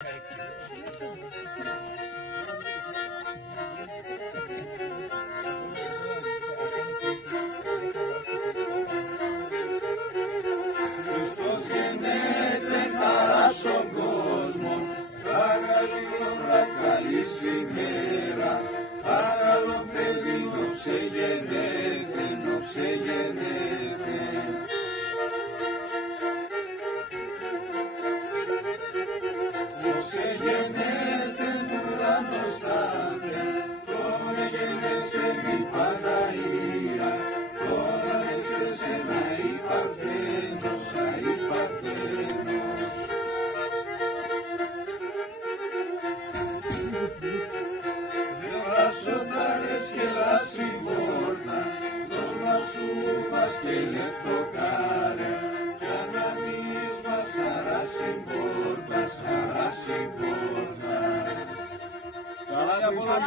Χριστός γεννιέται, χαρά στον κόσμο, παρακαλή ώρα καλή ημέρα, παρακαλώ παιδί νόψε γεννέθε, νόψε γεννέθε. Νόψε γεννέθε ουρανός τάθε, τώρα γεννέσαι η Παναγία, τώρα έστρεσε να η Παρθένος, να η Παρθένος. Σοτάρες και λάσι πόρτα, δώσ' μας σούπας και λεφτοκάρε, κι αναμείς μας χαρά συμπόρτας, χαρά συμπόρτας. Καλά για πολλά,